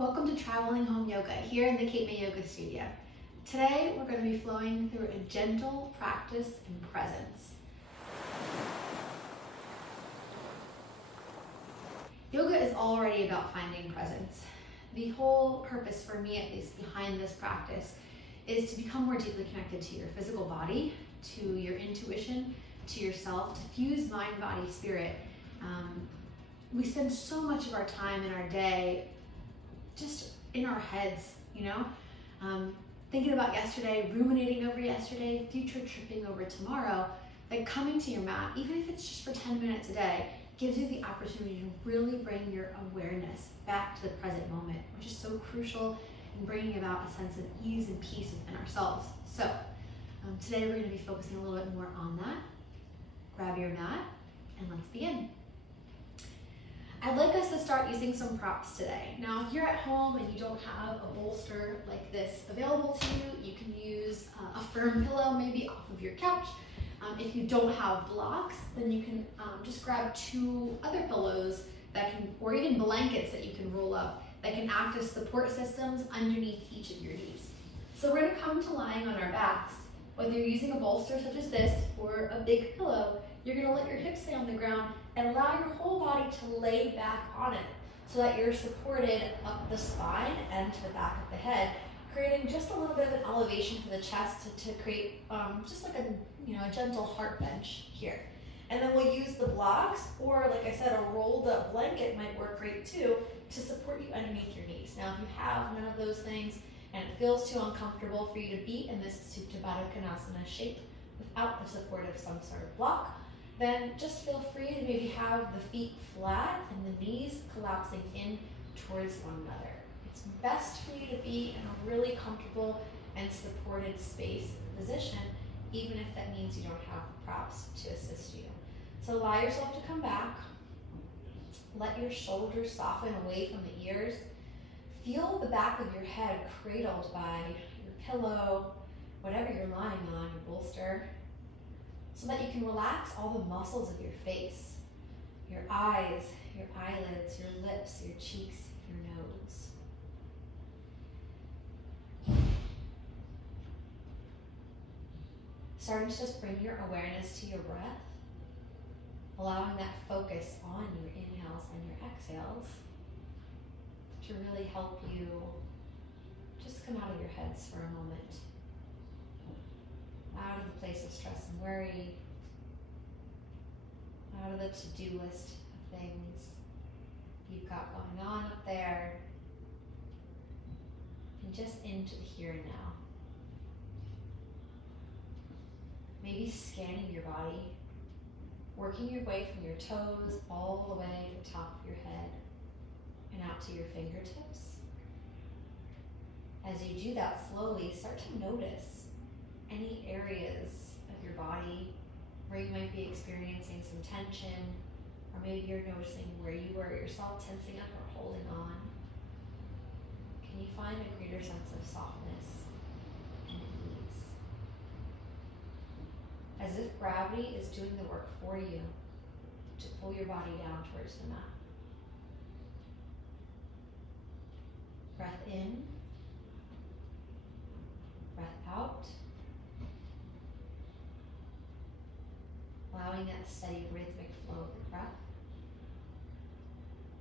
Welcome to Traveling Home Yoga here in the Cape May Yoga Studio. Today we're going to be flowing through a gentle practice in presence. Yoga is already about finding presence. The whole purpose, for me at least, behind this practice is to become more deeply connected to your physical body, to your intuition, to yourself, to fuse mind, body, spirit. We spend so much of our time in our day just in our heads, thinking about yesterday, ruminating over yesterday, future tripping over tomorrow. Like, coming to your mat, even if it's just for 10 minutes a day, gives you the opportunity to really bring your awareness back to the present moment, which is so crucial in bringing about a sense of ease and peace within ourselves. So today we're going to be focusing a little bit more on that. Grab your mat and let's begin. I'd like us to start using some props today. Now, if you're at home and you don't have a bolster like this available to you, you can use a firm pillow maybe off of your couch. If you don't have blocks, then you can just grab two other pillows or even blankets that you can roll up that can act as support systems underneath each of your knees. So we're gonna come to lying on our backs. Whether you're using a bolster such as this or a big pillow, you're gonna let your hips stay on the ground and allow your whole body to lay back on it so that you're supported up the spine and to the back of the head, creating just a little bit of an elevation for the chest to create just like a gentle heart bench here. And then we'll use the blocks, or like I said, a rolled up blanket might work great too, to support you underneath your knees. Now, if you have none of those things and it feels too uncomfortable for you to be in this Supta Baddha Konasana shape without the support of some sort of block, then just feel free to maybe have the feet flat and the knees collapsing in towards one another. It's best for you to be in a really comfortable and supported space and position, even if that means you don't have props to assist you. So allow yourself to come back. Let your shoulders soften away from the ears. Feel the back of your head cradled by your pillow, whatever you're lying on, your bolster, so that you can relax all the muscles of your face, your eyes, your eyelids, your lips, your cheeks, your nose. Starting to just bring your awareness to your breath, allowing that focus on your inhales and your exhales to really help you just come out of your heads for a moment. Out of the place of stress and worry, out of the to-do list of things you've got going on up there, and just into the here and now. Maybe scanning your body, working your way from your toes all the way to the top of your head and out to your fingertips. As you do that slowly, start to notice any areas of your body where you might be experiencing some tension, or maybe you're noticing where you were yourself tensing up or holding on. Can you find a greater sense of softness and ease? As if gravity is doing the work for you to pull your body down towards the mat. Breath in, breath out. Allowing that steady rhythmic flow of the breath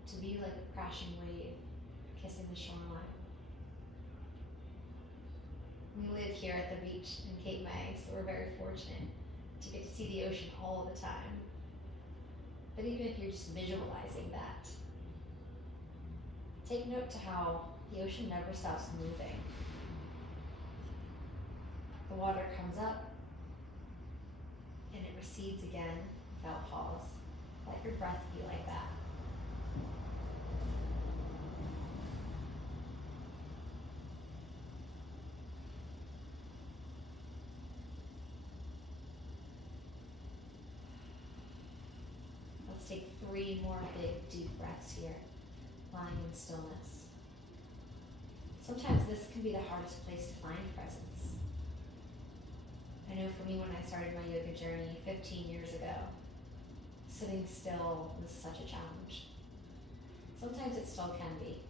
to be like a crashing wave kissing the shoreline. We live here at the beach in Cape May, so we're very fortunate to get to see the ocean all the time. But even if you're just visualizing that, take note to how the ocean never stops moving. The water comes up and it recedes again without pause. Let your breath be like that. Let's take 3 more big, deep breaths here, lying in stillness. Sometimes this can be the hardest place to find presence. I know for me, when I started my yoga journey 15 years ago, sitting still was such a challenge. Sometimes it still can be.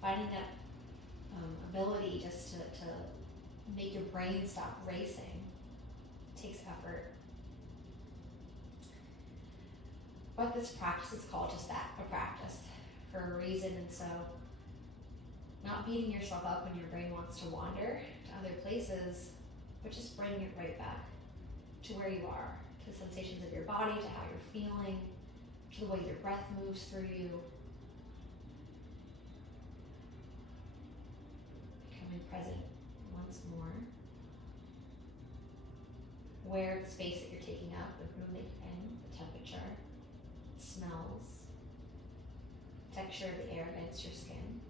Finding that ability just to make your brain stop racing takes effort. But this practice is called just that, a practice, for a reason. And so not beating yourself up when your brain wants to wander to other places, but just bringing it right back to where you are, to the sensations of your body, to how you're feeling, to the way your breath moves through you. Becoming present once more. Aware of the space that you're taking up, the room that you're in, the temperature, smells, texture of the air against your skin.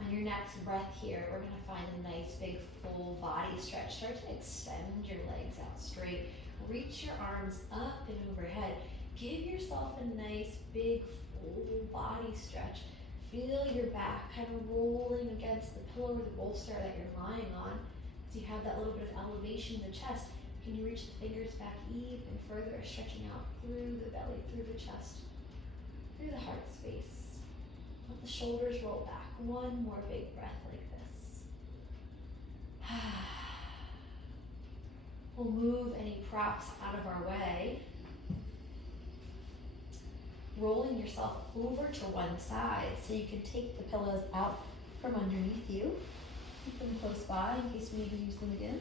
On your next breath here, we're going to find a nice big full body stretch. Start to extend your legs out straight. Reach your arms up and overhead. Give yourself a nice big full body stretch. Feel your back kind of rolling against the pillow or the bolster that you're lying on. So you have that little bit of elevation in the chest. Can you reach the fingers back even further, stretching out through the belly, through the chest, through the heart space. Let the shoulders roll back. One more big breath like this. We'll move any props out of our way. Rolling yourself over to one side so you can take the pillows out from underneath you. Keep them close by in case you need to use them again.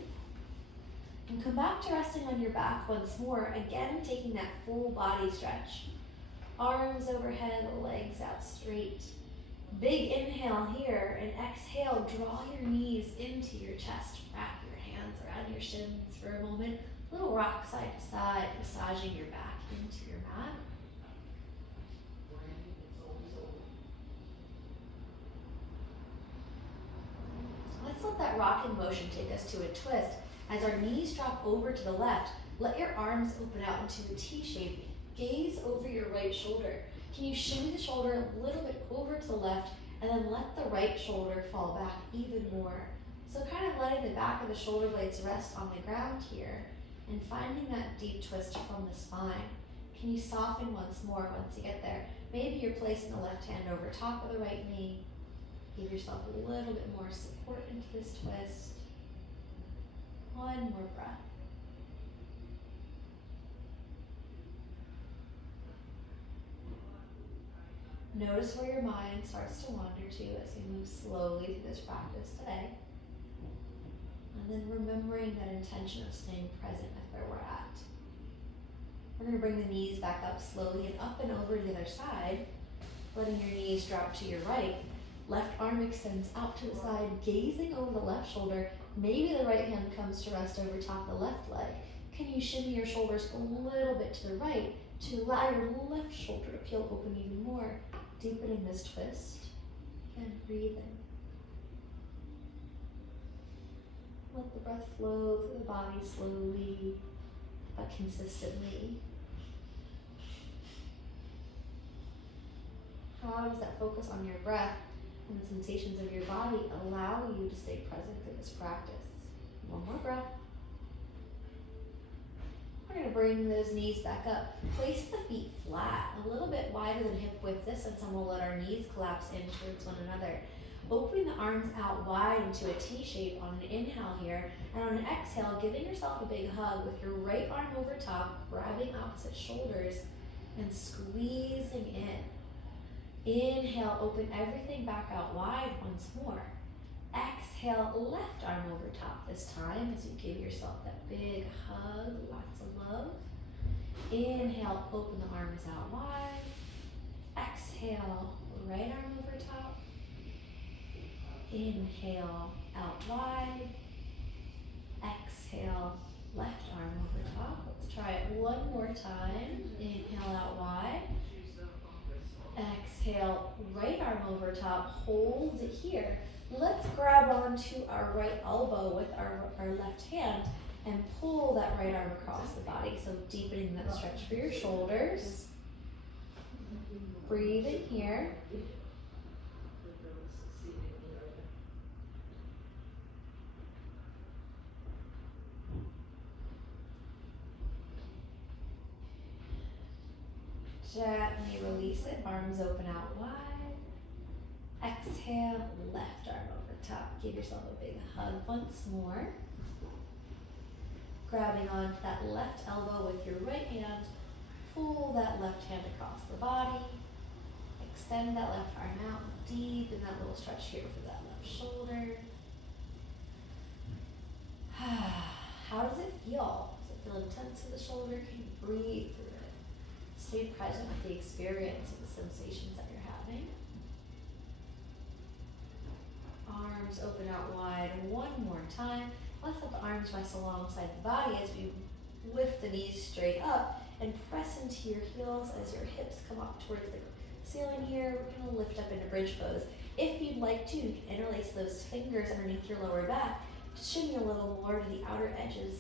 And come back to resting on your back once more. Again, taking that full body stretch. Arms overhead, legs out straight. Big inhale here, and exhale, draw your knees into your chest. Wrap your hands around your shins for a moment. Little rock side to side, massaging your back into your mat. Let's let that rocking motion take us to a twist. As our knees drop over to the left, let your arms open out into a T shape. Gaze over your right shoulder. Can you shimmy the shoulder a little bit over to the left, and then let the right shoulder fall back even more. So kind of letting the back of the shoulder blades rest on the ground here, and finding that deep twist from the spine. Can you soften once more once you get there? Maybe you're placing the left hand over top of the right knee. Give yourself a little bit more support into this twist. One more breath. Notice where your mind starts to wander to as you move slowly through this practice today. And then remembering that intention of staying present with where we're at. We're going to bring the knees back up slowly and up and over to the other side, letting your knees drop to your right. Left arm extends out to the side, gazing over the left shoulder. Maybe the right hand comes to rest over top of the left leg. Can you shimmy your shoulders a little bit to the right to allow your left shoulder to peel open even more, deepening this twist, and breathing. Let the breath flow through the body slowly, but consistently. How does that focus on your breath and the sensations of your body allow you to stay present in this practice? One more breath. We're going to bring those knees back up. Place the feet flat, a little bit wider than hip width distance, and we'll let our knees collapse in towards one another. Opening the arms out wide into a T shape on an inhale here, and on an exhale, giving yourself a big hug with your right arm over top, grabbing opposite shoulders, and squeezing in. Inhale, open everything back out wide once more. Exhale, left arm over top this time as you give yourself that big hug, lots of love. Inhale, open the arms out wide. Exhale, right arm over top. Inhale, out wide. Exhale, left arm over top. Let's try it one more time. Inhale, out wide. Exhale, right arm over top, hold it here. Let's grab onto our right elbow with our left hand and pull that right arm across the body. So deepening that stretch for your shoulders. Breathe in here. Gently release it, arms open out wide. Exhale, left arm over top. Give yourself a big hug once more. Grabbing onto that left elbow with your right hand, pull that left hand across the body. Extend that left arm out, deepen that little stretch here for that left shoulder. How does it feel? Does it feel intense in the shoulder? Can you breathe through it? Stay present with the experience of the sensations that you're having. Arms open out wide one more time. Let's let the arms rest alongside the body as we lift the knees straight up and press into your heels as your hips come up towards the ceiling here. We're going to lift up into bridge pose. If you'd like to, you can interlace those fingers underneath your lower back. Shimmy a little more to the outer edges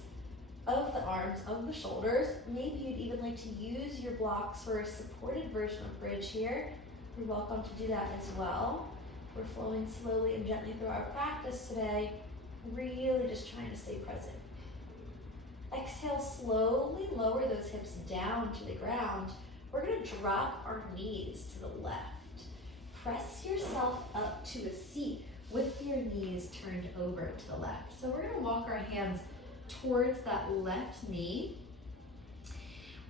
of the arms, of the shoulders. Maybe you'd even like to use your blocks for a supported version of bridge here. You're welcome to do that as well. We're flowing slowly and gently through our practice today, really just trying to stay present. Exhale, slowly lower those hips down to the ground. We're going to drop our knees to the left. Press yourself up to a seat with your knees turned over to the left. So we're going to walk our hands towards that left knee.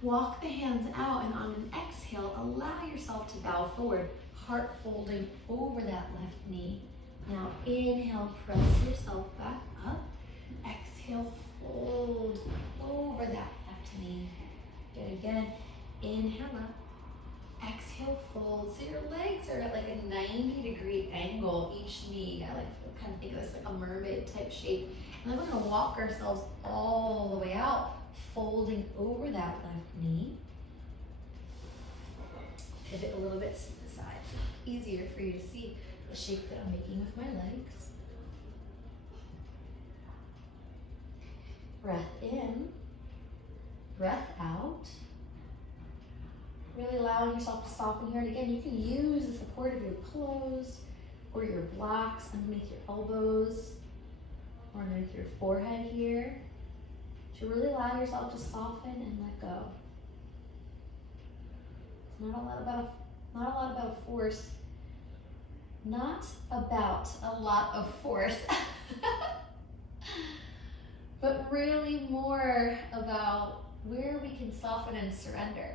Walk the hands out, and on an exhale, allow yourself to bow forward, heart folding over that left knee. Now inhale, press yourself back up. Exhale, fold over that left knee. Good, again. Inhale up. Exhale, fold. So your legs are at like a 90-degree angle, each knee. I like to kind of think of this like a mermaid type shape. And then we're going to walk ourselves all the way out, folding over that left knee. Pivot a little bit to the side so it's easier for you to see the shape that I'm making with my legs. Breath in, breath out. Really allowing yourself to soften here. And again, you can use the support of your pillows or your blocks underneath your elbows or underneath your forehead here to really allow yourself to soften and let go. It's not a lot about force. Not about a lot of force. But really more about where we can soften and surrender.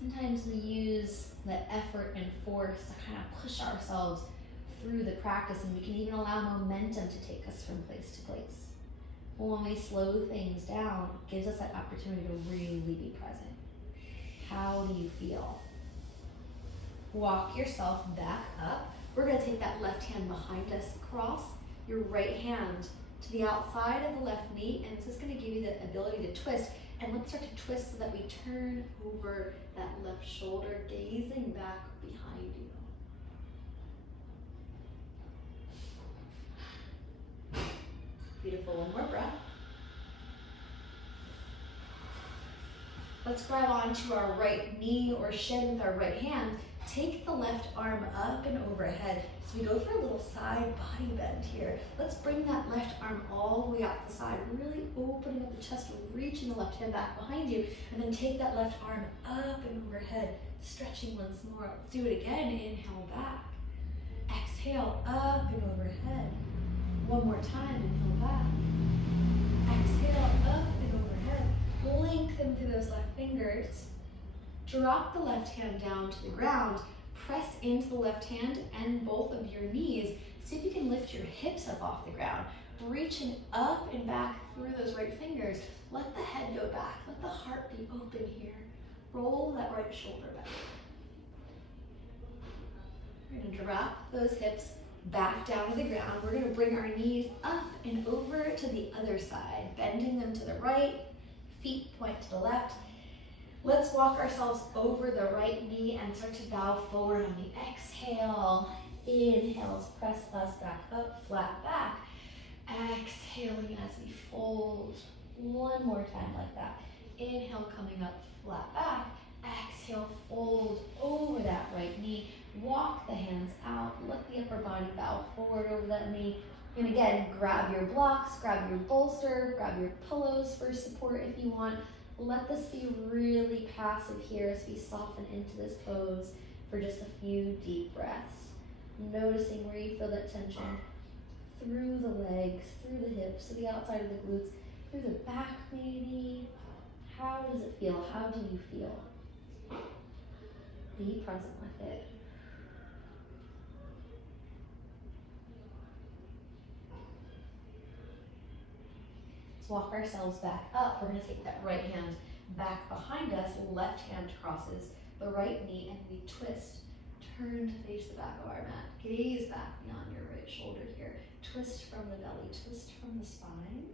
Sometimes we use the effort and force to kind of push ourselves through the practice, and we can even allow momentum to take us from place to place. But when we slow things down, it gives us that opportunity to really be present. How do you feel? Walk yourself back up. We're going to take that left hand behind us, cross your right hand to the outside of the left knee, and this is going to give you the ability to twist. And let's start to twist so that we turn over that left shoulder, gazing back behind you. Beautiful, one more breath. Let's grab onto our right knee or shin with our right hand. Take the left arm up and overhead. So we go for a little side body bend here. Let's bring that left arm all the way out the side, really opening up the chest, reaching the left hand back behind you, and then take that left arm up and overhead, stretching once more. Let's do it again. Inhale back. Exhale, up and overhead. One more time, inhale back. Exhale, up and overhead. Lengthen through those left fingers. Drop the left hand down to the ground. Press into the left hand and both of your knees. See if you can lift your hips up off the ground. Reaching up and back through those right fingers. Let the head go back. Let the heart be open here. Roll that right shoulder back. We're going to drop those hips back down to the ground. We're going to bring our knees up and over to the other side, bending them to the right, feet point to the left. Let's walk ourselves over the right knee and start to bow forward on the exhale. Inhales, press us back up, flat back. Exhaling as we fold. One more time like that. Inhale, coming up, flat back. Exhale, fold over that right knee. Walk the hands out. Let the upper body bow forward over that knee. And again, grab your blocks, grab your bolster, grab your pillows for support if you want. Let this be really passive here as we soften into this pose for just a few deep breaths. Noticing where you feel that tension through the legs, through the hips, to the outside of the glutes, through the back maybe. How does it feel? How do you feel? Be present with it. Let's walk ourselves back up. We're going to take that right hand back behind us, left hand crosses the right knee, and we twist. Turn to face the back of our mat. Gaze back beyond your right shoulder here. Twist from the belly, twist from the spine.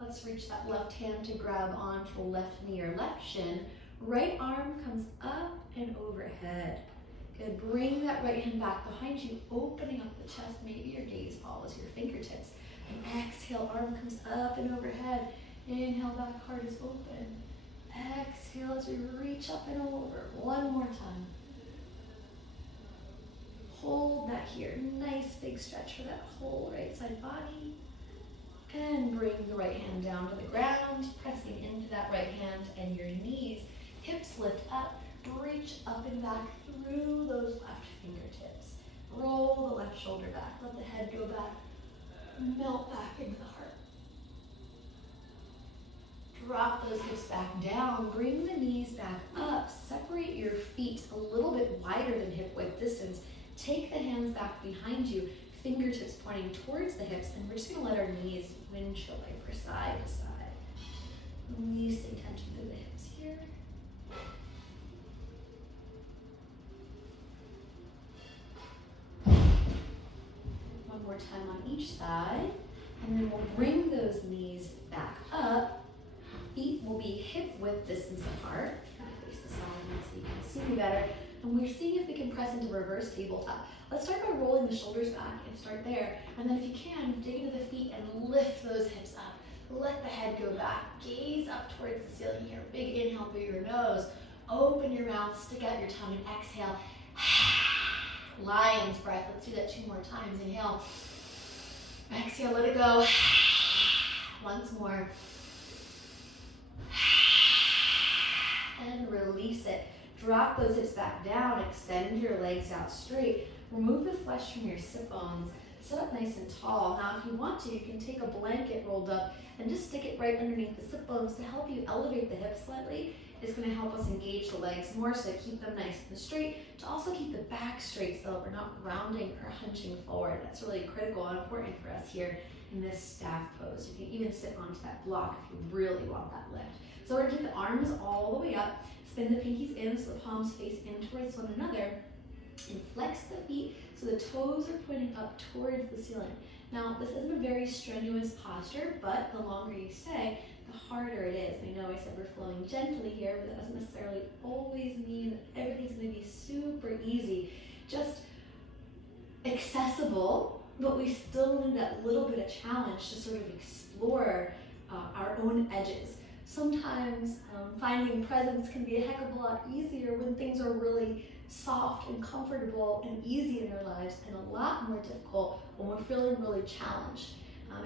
Let's reach that left hand to grab onto the left knee or left shin. Right arm comes up and overhead. Good, bring that right hand back behind you, opening up the chest. Maybe your gaze follows your fingertips. And exhale, arm comes up and overhead. Inhale, back heart is open. Exhale as we reach up and over. One more time. Hold that here. Nice big stretch for that whole right side body. And bring the right hand down to the ground, pressing into that right hand and your knees. Hips lift up, reach up and back through those left fingertips. Roll the left shoulder back, let the head go back, melt back into the heart. Drop those hips back down, bring the knees back up, separate your feet a little bit wider than hip width distance. Take the hands back behind you, fingertips pointing towards the hips, and we're just gonna let our knees windshield like side to side. Releasing tension through the hips here. One more time on each side, and then we'll bring those knees back up. Feet will be hip width distance apart. Face the side so you can see me better. And we're seeing if we can press into reverse tabletop. Let's start by rolling the shoulders back and start there. And then if you can, dig into the feet and lift those hips up. Let the head go back. Gaze up towards the ceiling here. Big inhale through your nose. Open your mouth, stick out your tongue, and exhale. Lion's breath. Let's do that 2 more times. Inhale. Exhale, let it go. Once more. And release it. Drop those hips back down, extend your legs out straight. Remove the flesh from your sit bones. Sit up nice and tall. Now, if you want to, you can take a blanket rolled up and just stick it right underneath the sit bones to help you elevate the hips slightly. It's going to help us engage the legs more, so keep them nice and straight. To also keep the back straight so that we're not rounding or hunching forward. That's really critical and important for us here in this staff pose. You can even sit onto that block if you really want that lift. So we're going to take the arms all the way up. Spin the pinkies in so the palms face in towards one another. And flex the feet so the toes are pointing up towards the ceiling. Now, this isn't a very strenuous posture, but the longer you stay, the harder it is. I know I said we're flowing gently here, but that doesn't necessarily always mean that everything's going to be super easy. Just accessible, but we still need that little bit of challenge to sort of explore our own edges. Sometimes finding presence can be a heck of a lot easier when things are really soft and comfortable and easy in our lives, and a lot more difficult when we're feeling really challenged.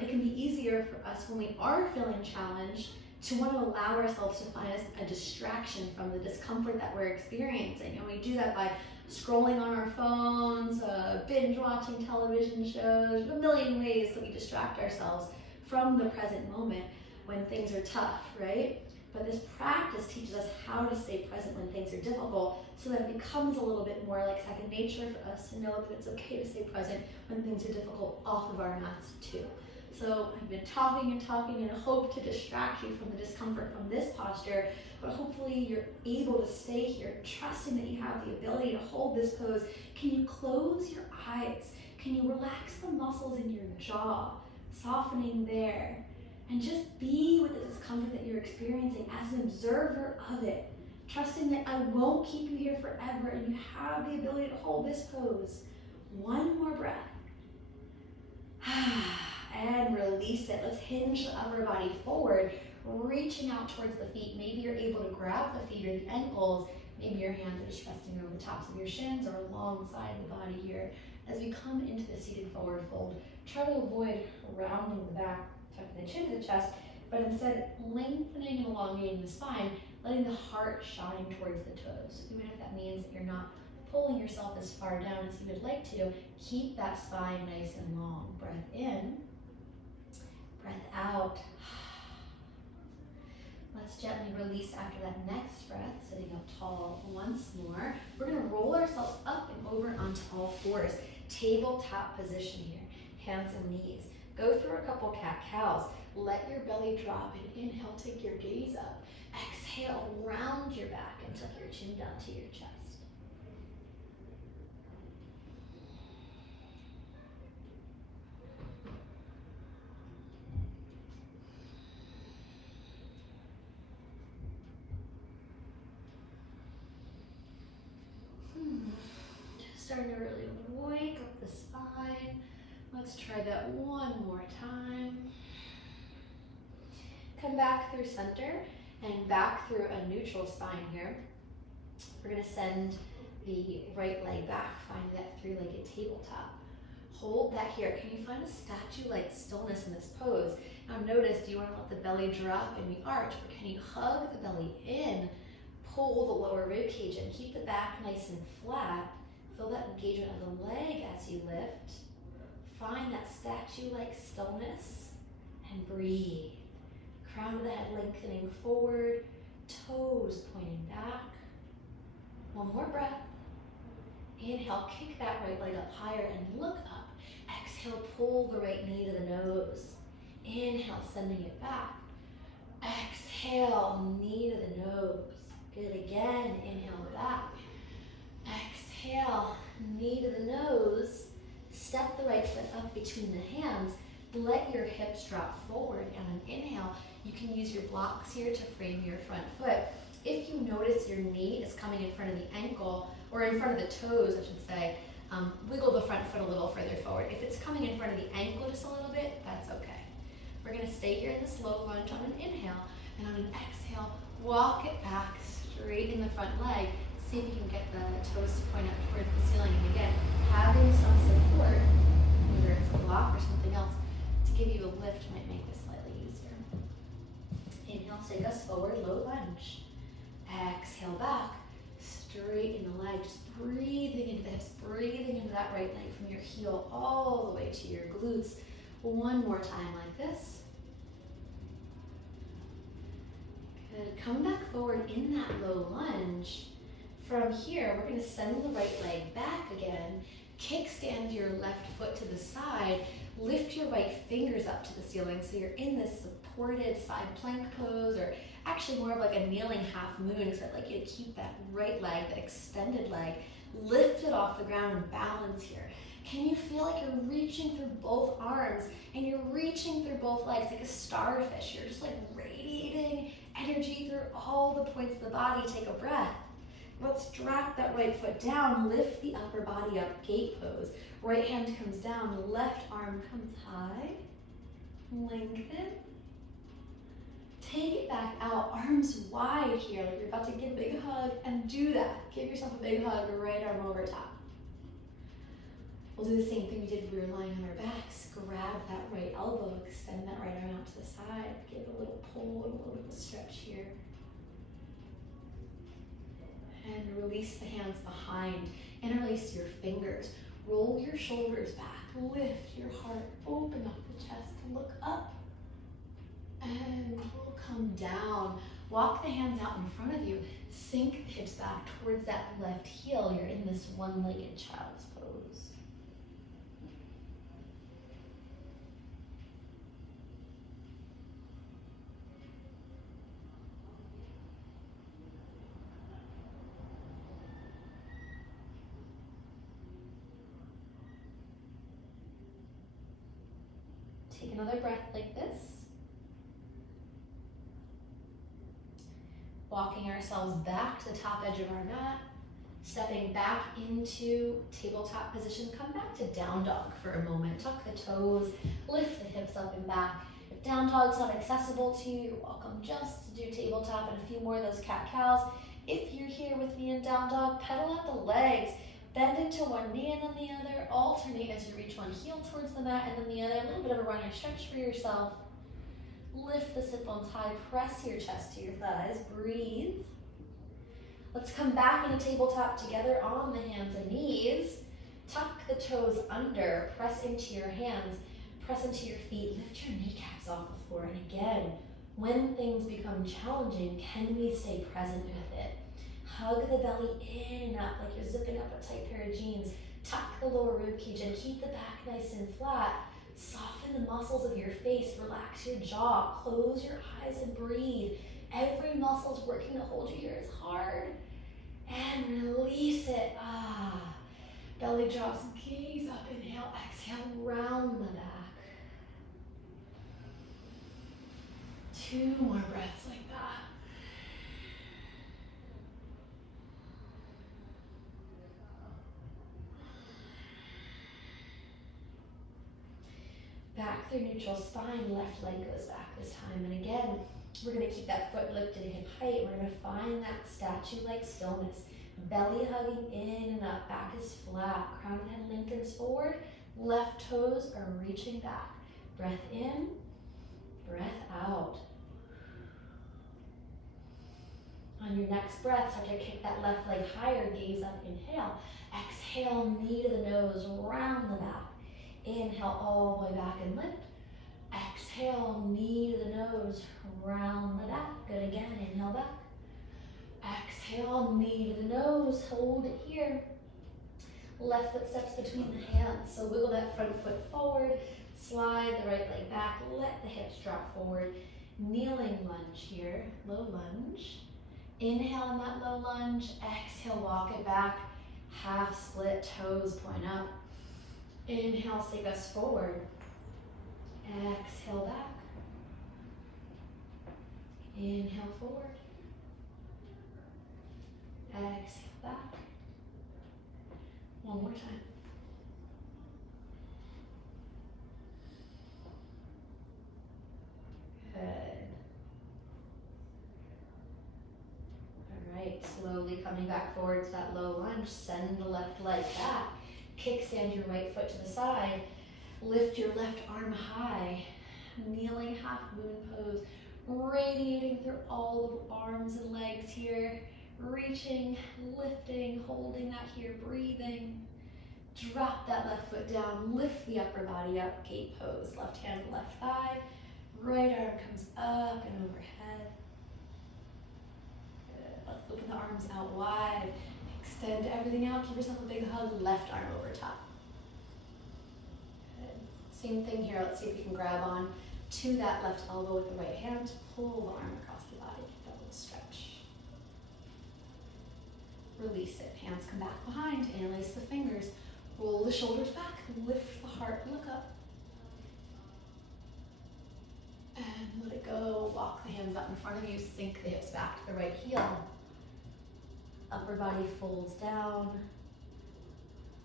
It can be easier for us when we are feeling challenged to want to allow ourselves to find a distraction from the discomfort that we're experiencing. And we do that by scrolling on our phones, binge watching television shows, a million ways that we distract ourselves from the present moment when things are tough, right? But this practice teaches us how to stay present when things are difficult, so that it becomes a little bit more like second nature for us to know that it's okay to stay present when things are difficult off of our mats too. So I've been talking and hope to distract you from the discomfort from this posture, but hopefully you're able to stay here, trusting that you have the ability to hold this pose. Can you close your eyes? Can you relax the muscles in your jaw, softening there? And just be with the discomfort that you're experiencing as an observer of it, trusting that I won't keep you here forever and you have the ability to hold this pose. One more breath. And release it. Let's hinge the upper body forward, reaching out towards the feet. Maybe you're able to grab the feet or the ankles. Maybe your hands are just resting over the tops of your shins or alongside the body here. As we come into the seated forward fold, try to avoid rounding the back tucking the chin to the chest, but instead lengthening and elongating the spine, letting the heart shine towards the toes. Even if that means that you're not pulling yourself as far down as you would like to, keep that spine nice and long. Breath in, breath out. Let's gently release after that next breath, sitting up tall once more. We're gonna roll ourselves up and over onto all fours. Tabletop position here, hands and knees. Go through a couple cat-cows. Let your belly drop and inhale, take your gaze up. Exhale, round your back and tuck your chin down to your chest. Just starting to really wake up the spine. Let's try that one more time. Come back through center and back through a neutral spine here. We're gonna send the right leg back, find that three-legged tabletop. Hold that here. Can you find a statue-like stillness in this pose? Now notice, do you wanna let the belly drop and we arch, or can you hug the belly in, pull the lower rib cage in, keep the back nice and flat, feel that engagement of the leg as you lift. Find that statue-like stillness and breathe. Crown of the head lengthening forward, toes pointing back. One more breath. Inhale, kick that right leg up higher and look up. Exhale, pull the right knee to the nose. Inhale, sending it back. Exhale, knee to the nose. Good again, inhale back. Exhale, knee to the nose. Step the right foot up between the hands. Let your hips drop forward, and on inhale, you can use your blocks here to frame your front foot. If you notice your knee is coming in front of the ankle, or in front of the toes, I should say, wiggle the front foot a little further forward. If it's coming in front of the ankle just a little bit, that's okay. We're gonna stay here in this low lunge on an inhale, and on an exhale, walk it back, straighten the front leg. See if you can get the toes to point up towards the ceiling. And again, having some support, whether it's a block or something else, to give you a lift might make this slightly easier. Inhale, take us forward, low lunge. Exhale back, straighten the leg, just breathing into the hips, breathing into that right leg from your heel all the way to your glutes. One more time like this. Good, come back forward in that low lunge. From here, we're gonna send the right leg back again, kickstand your left foot to the side, lift your right fingers up to the ceiling so you're in this supported side plank pose, or actually more of like a kneeling half moon, because I'd like you to keep that right leg, that extended leg, lift it off the ground and balance here. Can you feel like you're reaching through both arms and you're reaching through both legs like a starfish? You're just like radiating energy through all the points of the body. Take a breath. Let's drop that right foot down, lift the upper body up, gate pose. Right hand comes down, left arm comes high. Lengthen. Take it back out, arms wide here, like you're about to give a big hug, and do that. Give yourself a big hug, right arm over top. We'll do the same thing we did when we were lying on our backs. Grab that right elbow, extend that right arm out to the side, give it a little pull and a little bit of stretch here. And release the hands behind, interlace your fingers, roll your shoulders back, lift your heart, open up the chest, look up, and we'll come down. Walk the hands out in front of you, sink the hips back towards that left heel. You're in this one-legged child's pose. Take another breath like this. Walking ourselves back to the top edge of our mat, stepping back into tabletop position. Come back to down dog for a moment. Tuck the toes, lift the hips up and back. If down dog's not accessible to you, you're welcome just to do tabletop and a few more of those cat-cows. If you're here with me in down dog, pedal out the legs. Bend into one knee and then the other. Alternate as you reach one heel towards the mat and then the other. A little bit of a runner stretch for yourself. Lift the sit bones high, press your chest to your thighs, breathe. Let's come back in a tabletop together on the hands and knees. Tuck the toes under, press into your hands, press into your feet, lift your kneecaps off the floor. And again, when things become challenging, can we stay present with it? Hug the belly in and up like you're zipping up a tight pair of jeans. Tuck the lower rib cage and keep the back nice and flat. Soften the muscles of your face, relax your jaw, close your eyes and breathe. Every muscle's working to hold you here as hard. And release it. Belly drops, gaze up, inhale, exhale, round the back. 2 more breaths like that. Back through neutral spine, left leg goes back this time. And again, we're gonna keep that foot lifted hip height. We're gonna find that statue-like stillness. Belly hugging in and up, back is flat, crown and head lengthens forward, left toes are reaching back. Breath in, breath out. On your next breath, start to kick that left leg higher, gaze up, inhale. Exhale, knee to the nose, round the back. Inhale all the way back and lift. Exhale, knee to the nose, round the back. Good again, inhale back. Exhale, knee to the nose, hold it here. Left foot steps between the hands. So wiggle that front foot forward, slide the right leg back, let the hips drop forward. Kneeling lunge here, low lunge. Inhale in that low lunge, exhale, walk it back. Half split, toes point up. Inhale, take us forward. Exhale back. Inhale forward. Exhale back. One more time. Good. All right, slowly coming back forward to that low lunge, send the left leg back. Kickstand your right foot to the side. Lift your left arm high. Kneeling half moon pose. Radiating through all the arms and legs here. Reaching, lifting, holding that here, breathing. Drop that left foot down, lift the upper body up, gate pose. Left hand, left thigh. Right arm comes up and overhead. Good. Let's open the arms out wide. Extend everything out, give yourself a big hug, left arm over top. Good. Same thing here, let's see if we can grab on to that left elbow with the right hand. Pull the arm across the body, give that little stretch. Release it, hands come back behind, interlace the fingers. Roll the shoulders back, lift the heart, look up. And let it go, walk the hands up in front of you, sink the hips back to the right heel. Upper body folds down.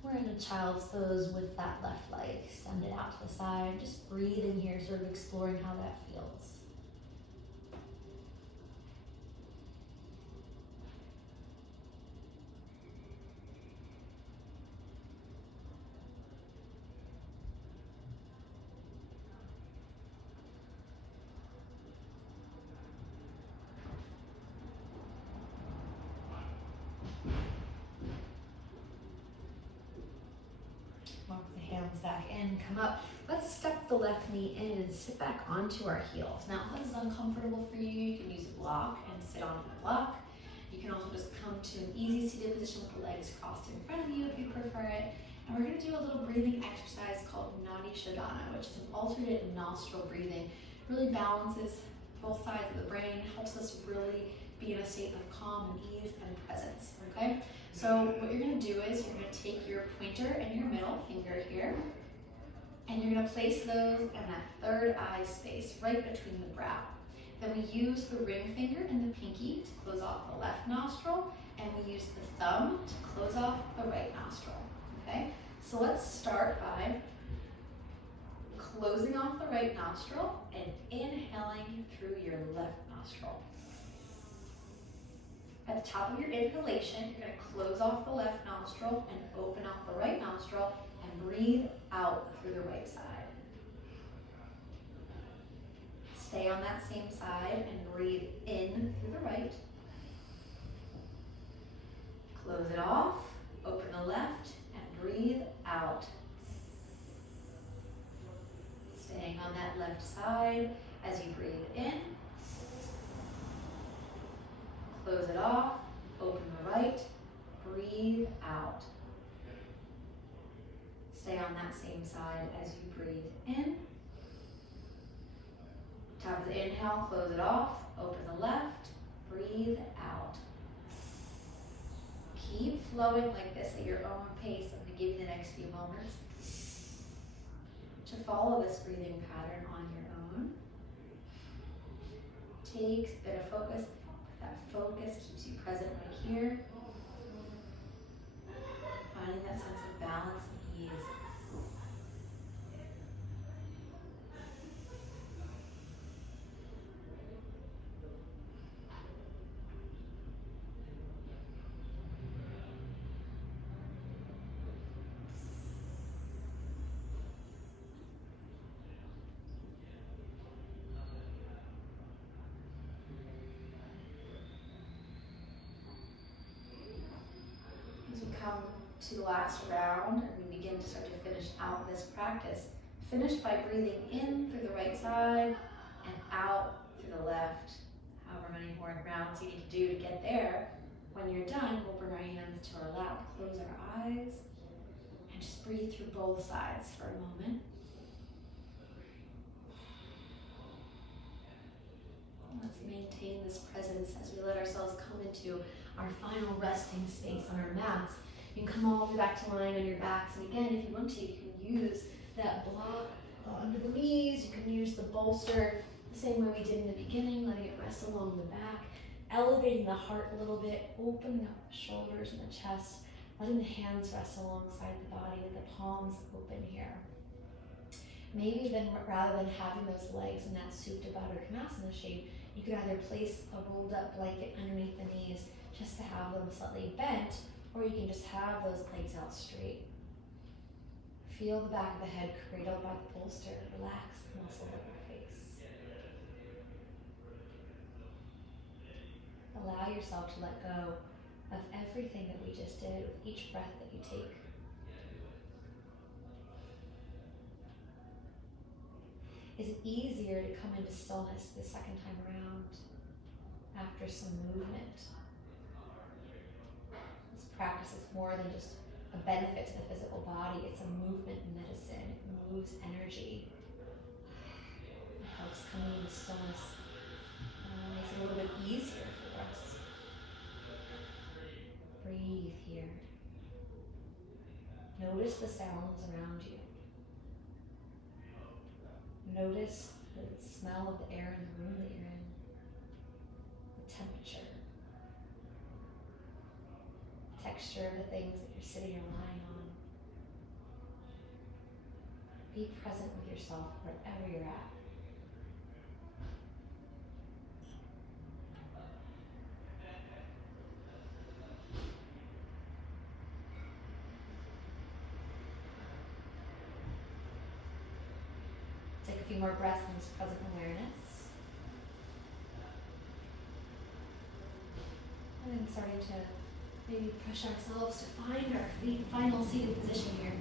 We're in a child's pose with that left leg extended out to the side. Just breathing here, sort of exploring how that feels. Walk the hands back in, come up. Let's step the left knee in and sit back onto our heels. Now, if this is uncomfortable for you, you can use a block and sit on the block. You can also just come to an easy seated position with the legs crossed in front of you if you prefer it. And we're gonna do a little breathing exercise called Nadi Shodhana, which is an alternate nostril breathing. Really balances both sides of the brain, helps us really be in a state of calm and ease and presence, okay? So what you're gonna do is you're gonna take your pointer and your middle finger here, and you're gonna place those in that third eye space right between the brow. Then we use the ring finger and the pinky to close off the left nostril, and we use the thumb to close off the right nostril, okay? So let's start by closing off the right nostril and inhaling through your left nostril. At the top of your inhalation, you're going to close off the left nostril and open out the right nostril and breathe out through the right side. Stay on that same side and breathe in through the right. Close it off, open the left, and breathe out. Staying on that left side as you breathe in. Close it off, open the right, breathe out. Stay on that same side as you breathe in. Top of the inhale, close it off, open the left, breathe out. Keep flowing like this at your own pace. I'm going to give you the next few moments to follow this breathing pattern on your own. Takes a bit of focus. That focus keeps you present right here. Finding that sense of balance and ease. As we come to the last round and we begin to start to finish out this practice, finish by breathing in through the right side and out through the left. However many more rounds you need to do to get there. When you're done, we'll bring our hands to our lap, close our eyes, and just breathe through both sides for a moment. Let's maintain this presence as we let ourselves come into our final resting space on our mats. You can come all the way back to lying on your backs, and again, if you want to, you can use that block under the knees. You can use the bolster the same way we did in the beginning, letting it rest along the back, elevating the heart a little bit, opening up the shoulders and the chest, letting the hands rest alongside the body with the palms open here. Maybe then, rather than having those legs in that Supta Baddha Konasana shape, you could either place a rolled up blanket underneath the knees just to have them slightly bent, or you can just have those legs out straight. Feel the back of the head cradled by the bolster. Relax the muscles of your face. Allow yourself to let go of everything that we just did with each breath that you take. Is it easier to come into stillness the second time around after some movement? This practice is more than just a benefit to the physical body. It's a movement medicine. It moves energy. It helps coming into stillness. Makes it a little bit easier for us. Breathe here. Notice the sounds around you. Notice the smell of the air in the room that you're in, the temperature, texture of the things that you're sitting or lying on. Be present with yourself wherever you're at. Take a few more breaths in this present awareness. And then starting to maybe push ourselves to find our final seated position here.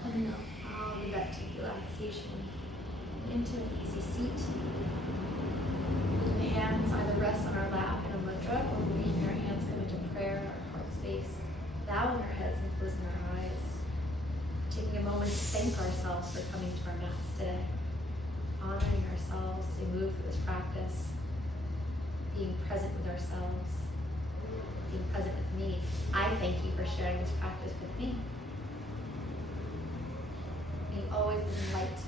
Coming up all the way back to relaxation into an easy seat. The hands either rest on our lap in a mudra, or leaving our hands come into prayer, our heart space, bowing our heads and closing our eyes. Taking a moment to thank ourselves for coming to our mats today. Honoring ourselves as we move through this practice. Being present with ourselves. Being present with me. I thank you for sharing this practice with me. May you always live in light,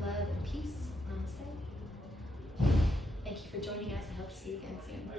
love, and peace. Namaste. Thank you for joining us. I hope to see you again soon.